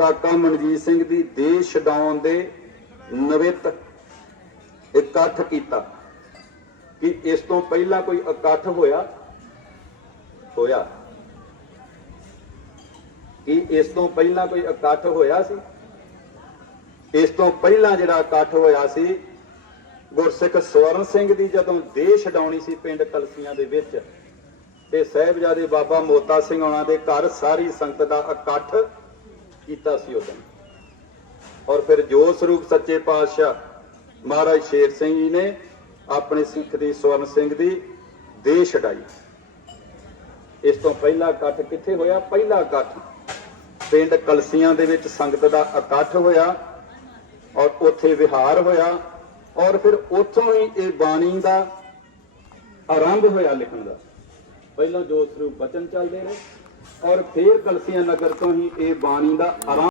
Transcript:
ਕਾਕਾ ਮਨਜੀਤ ਸਿੰਘ ਦੀ ਦੇਸ਼ ਛਡਾਉਣ ਦੇ ਨਵਿਤ ਇਕੱਠ ਕੀਤਾ। ਕਿ ਇਸ ਤੋਂ ਪਹਿਲਾਂ ਕੋਈ ਇਕੱਠ ਹੋਇਆ? ਹੋਇਆ। ਕਿ ਇਸ ਤੋਂ ਪਹਿਲਾਂ ਕੋਈ ਇਕੱਠ ਹੋਇਆ ਸੀ? ਇਸ ਤੋਂ ਪਹਿਲਾਂ ਜਿਹੜਾ ਇਕੱਠ ਹੋਇਆ ਸੀ, ਗੁਰਸਿੱਖ ਸਵਰਨ ਸਿੰਘ ਦੀ ਜਦੋਂ ਦੇਹ ਛਡਾਉਣੀ ਸੀ ਪਿੰਡ ਕਲਸੀਆਂ ਦੇ ਵਿੱਚ, ਤੇ ਸਾਹਿਬਜ਼ਾਦੇ ਬਾਬਾ ਮੋਤਾ ਸਿੰਘ ਉਹਨਾਂ ਦੇ ਘਰ ਸਾਰੀ ਸੰਗਤ ਦਾ ਇਕੱਠ ਕੀਤਾ ਸੀ ਉਦੋਂ ਔਰ ਫਿਰ ਜੋ ਸਰੂਪ ਸੱਚੇ ਪਾਤਸ਼ਾਹ ਮਹਾਰਾਜ ਸ਼ੇਰ ਸਿੰਘ ਜੀ ਨੇ ਆਪਣੇ ਸਿੱਖ ਦੀ, ਸਵਰਨ ਸਿੰਘ ਦੀ ਦੇਹ ਛਡਾਈ। ਇਸ ਤੋਂ ਪਹਿਲਾ ਇਕੱਠ ਕਿੱਥੇ ਹੋਇਆ? ਪਹਿਲਾ ਇਕੱਠ ਪਿੰਡ ਕਲਸੀਆਂ ਦੇ ਵਿੱਚ ਸੰਗਤ ਦਾ ਇਕੱਠ ਹੋਇਆ ਔਰ ਉੱਥੇ ਵਿਹਾਰ ਹੋਇਆ ਔਰ ਫਿਰ ਉੱਥੋਂ ਹੀ ਇਹ ਬਾਣੀ ਦਾ ਆਰੰਭ ਹੋਇਆ ਲਿਖਣ ਦਾ। ਪਹਿਲਾਂ ਜੋ ਸਰੂਪ ਬਚਨ ਚੱਲਦੇ ਨੇ ਔਰ ਫੇਰ ਕਲਸੀਆਂ ਨਗਰ ਤੋਂ ਹੀ ਇਹ ਬਾਣੀ ਦਾ ਆਰੰਭ